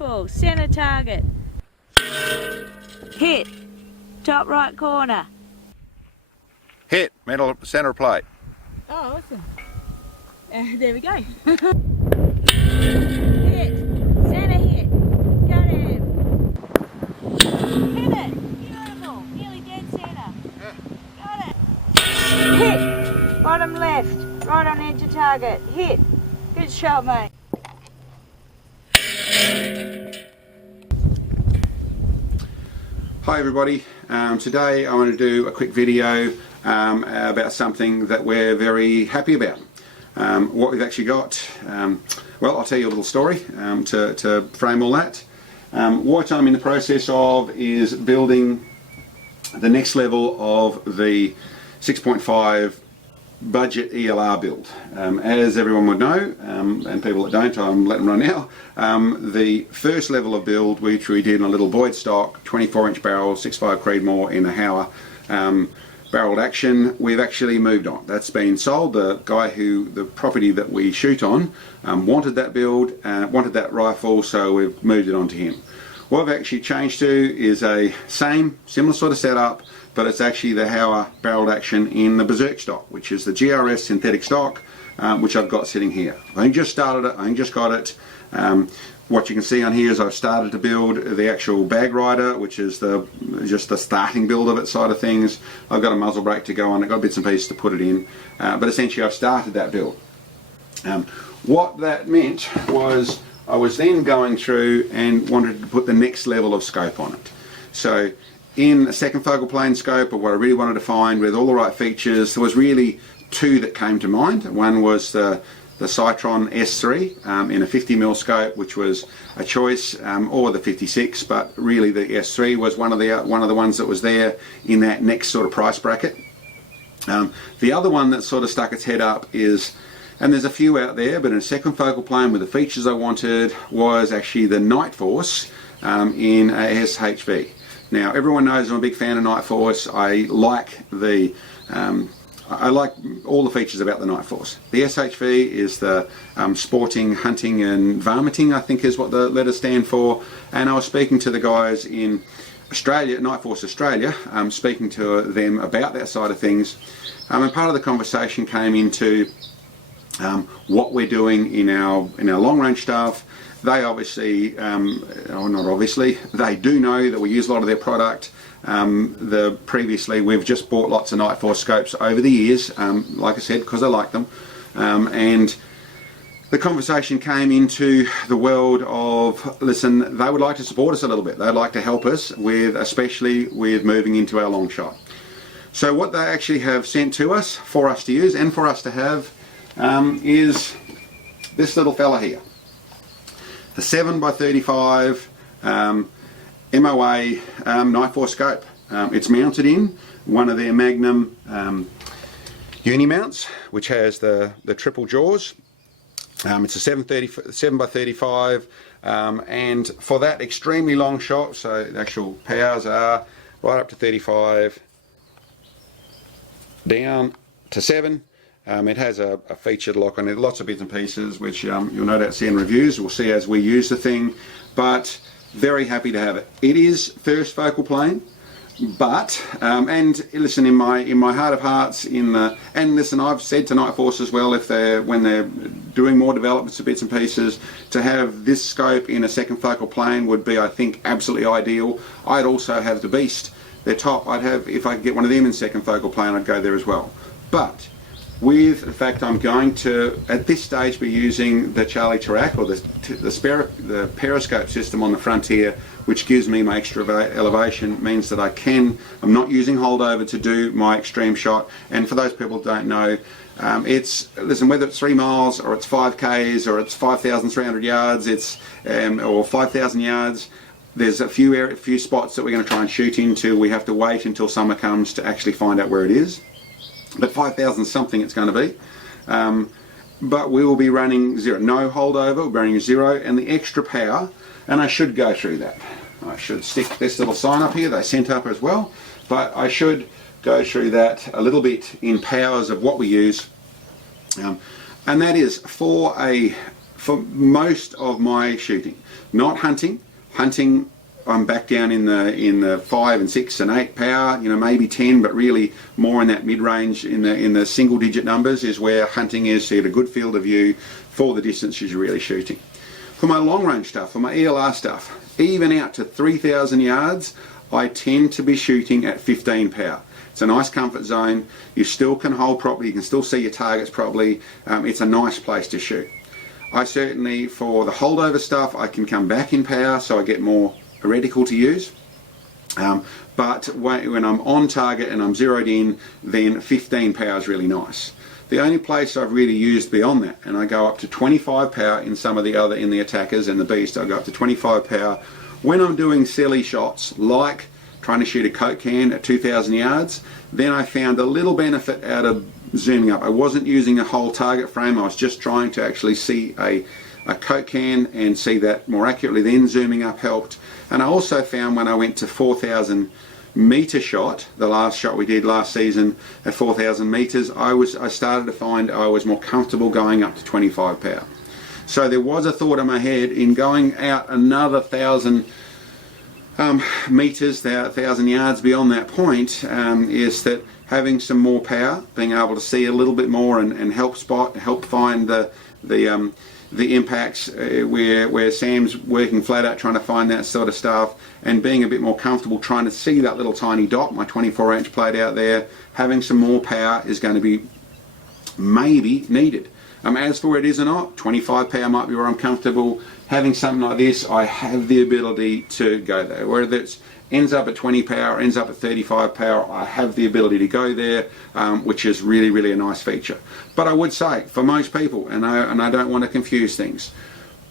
Careful, centre target. Hit, top right corner. Hit, middle centre plate. Oh, awesome. There we go. Hit, centre hit. Got him. Hit it. Beautiful. Nearly dead centre. Yeah. Got it. Hit. Bottom left. Right on edge of target. Hit. Good shot, mate. Hi everybody, today I want to do a quick video about something that we're very happy about. What we've actually got, well, I'll tell you a little story to frame all that. What I'm in the process of is building the next level of the 6.5 budget ELR build. As everyone would know, and people that don't, I'm letting them know now, the first level of build which we did in a little Boyd stock, 24-inch barrel, 6.5 Creedmoor in a Hauer, barreled action, we've actually moved on. That's been sold. The guy the property that we shoot on, wanted that build, wanted that rifle, so we've moved it on to him. What I've actually changed to is a similar sort of setup, but it's actually the Hauer barreled action in the Berserk stock, which is the GRS synthetic stock, which I've got sitting here. I only just started it, I only just got it. What you can see on here is I've started to build the actual bag rider, which is just the starting build of it side of things. I've got a muzzle brake to go on, I've got bits and pieces to put it in, but essentially I've started that build. What that meant was I was then going through and wanted to put the next level of scope on it. So in a second focal plane scope, or what I really wanted to find with all the right features, there was really two that came to mind. One was the Citron S3 in a 50mm scope, which was a choice, or the 56, but really the S3 was one of the ones that was there in that next sort of price bracket. The other one that sort of stuck its head up is, and there's a few out there, but in a second focal plane with the features I wanted, was actually the Nightforce in a SHV. Now everyone knows I'm a big fan of Nightforce. I like all the features about the Nightforce. The SHV is the sporting, hunting and varminting, I think is what the letters stand for. And I was speaking to the guys in Australia, Nightforce Australia, speaking to them about that side of things. And part of the conversation came into what we're doing in our long range stuff. They obviously, or not obviously, they do know that we use a lot of their product. Previously we've just bought lots of Nightforce scopes over the years, like I said, because I like them. And the conversation came into the world of, listen, they would like to support us a little bit. They'd like to help us with, especially with moving into our long shot. So what they actually have sent to us for us to use and for us to have is this little fella here. The 7x35 MOA Nightforce scope. It's mounted in one of their Magnum uni mounts, which has the triple jaws. It's a 7x35, and for that extremely long shot, so the actual powers are right up to 35, down to 7. It has a featured lock on it, lots of bits and pieces, which you'll no doubt see in reviews. We'll see as we use the thing, but very happy to have it. It is first focal plane, but and listen, in my heart of hearts, and listen, I've said to Nightforce as well, when they're doing more developments of bits and pieces, to have this scope in a second focal plane would be, I think, absolutely ideal. I'd also have the Beast, their top. I'd have, if I could get one of them in second focal plane, I'd go there as well. But in fact, I'm going to, at this stage, be using the Charlie Tarak, or the periscope system on the Frontier, which gives me my extra elevation, means that I'm not using holdover to do my extreme shot. And for those people who don't know, listen, whether it's 3 miles or it's 5Ks or it's 5,300 yards, or 5,000 yards, there's a few spots that we're going to try and shoot into. We have to wait until summer comes to actually find out where it is. But 5,000 something it's going to be. But we will be running zero, no holdover, we're running 0, and the extra power, and I should go through that. I should stick this little sign up here, they sent up as well, but I should go through that a little bit in powers of what we use. And that is, for a for most of my shooting. Not hunting. Hunting, I'm back down in the 5 and 6 and 8 power, you know, maybe 10, but really more in that mid-range, in the single-digit numbers is where hunting is, to get a good field of view for the distances you're really shooting. For my long-range stuff, for my ELR stuff, even out to 3,000 yards, I tend to be shooting at 15 power. It's a nice comfort zone. You still can hold properly. You can still see your targets properly. It's a nice place to shoot. I certainly, for the holdover stuff, I can come back in power, so I get more reticle to use. But when I'm on target and I'm zeroed in, then 15 power is really nice. The only place I've really used beyond that, and I go up to 25 power in some of the other, in the ATACRs and the Beast, I go up to 25 power when I'm doing silly shots like trying to shoot a Coke can at 2,000 yards. Then I found a little benefit out of zooming up. I wasn't using a whole target frame, I was just trying to actually see a Coke can and see that more accurately. Then zooming up helped. And I also found when I went to 4,000 meter shot, the last shot we did last season at 4,000 meters, I started to find I was more comfortable going up to 25 power. So there was a thought in my head in going out another 1,000 meters, 1,000 yards beyond that point, is that having some more power, being able to see a little bit more and help find the impacts where Sam's working flat out trying to find that sort of stuff, and being a bit more comfortable trying to see that little tiny dot, my 24-inch plate out there. Having some more power is going to be maybe needed. As for where it is or not, 25 power might be where I'm comfortable. Having something like this, I have the ability to go there. Whether it ends up at 20 power, ends up at 35 power, I have the ability to go there, which is really, really a nice feature. But I would say, for most people, and I don't want to confuse things,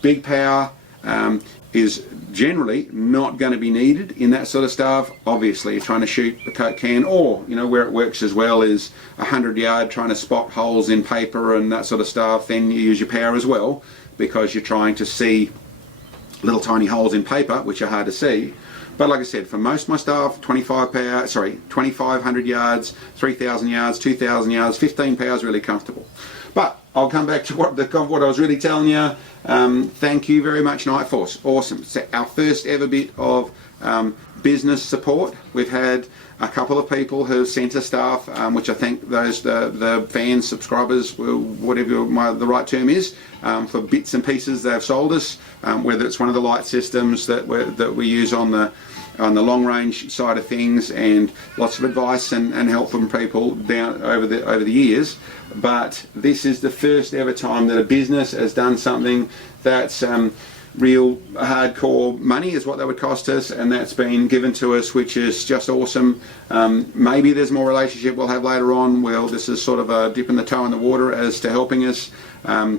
big power is generally not going to be needed in that sort of stuff. Obviously, you're trying to shoot a Coke can, or, you know, where it works as well is 100 yard, trying to spot holes in paper and that sort of stuff. Then you use your power as well, because you're trying to see little tiny holes in paper, which are hard to see. But like I said, for most of my stuff, 2,500 yards, 3,000 yards, 2,000 yards, 15 power is really comfortable. But I'll come back to what I was really telling you. Thank you very much, Nightforce. Awesome. It's our first ever bit of business support. We've had a couple of people who have sent us stuff, which I think the fans, subscribers, whatever the right term is, for bits and pieces they've sold us, whether it's one of the light systems that we use on the long range side of things, and lots of advice and help from people down over the years. But this is the first ever time that a business has done something that's real hardcore money is what that would cost us, and that's been given to us, which is just awesome. Maybe there's more relationship we'll have later on. Well, this is sort of a dipping the toe in the water as to helping us. I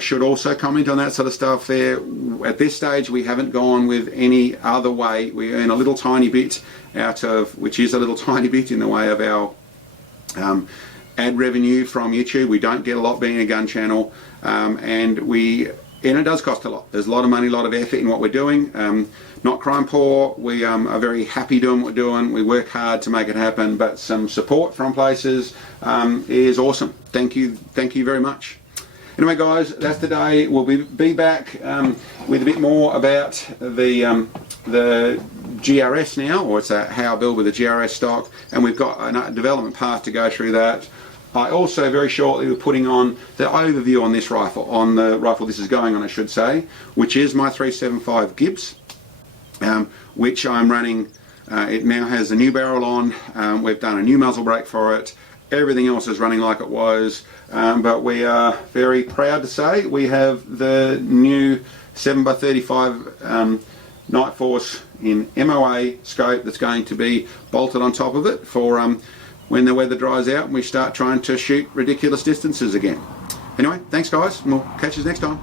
should also comment on that sort of stuff there. At this stage, we haven't gone with any other way. We earn a little tiny bit out of, which is a little tiny bit in the way of our ad revenue from YouTube. We don't get a lot being a gun channel, and it does cost a lot. There's a lot of money, a lot of effort in what we're doing. Not crime poor. We are very happy doing what we're doing. We work hard to make it happen, but some support from places is awesome. Thank you very much. Anyway, guys, that's the day. We'll be back with a bit more about the GRS now, or it's how I build with the GRS stock, and we've got a development path to go through that. I also very shortly will be putting on the overview on this rifle, on the rifle this is going on, I should say, which is my 375 Gibbs, which I'm running. It now has a new barrel on. We've done a new muzzle brake for it. Everything else is running like it was, but we are very proud to say we have the new 7x35 Nightforce in MOA scope that's going to be bolted on top of it for when the weather dries out and we start trying to shoot ridiculous distances again. Anyway, thanks guys, and we'll catch you next time.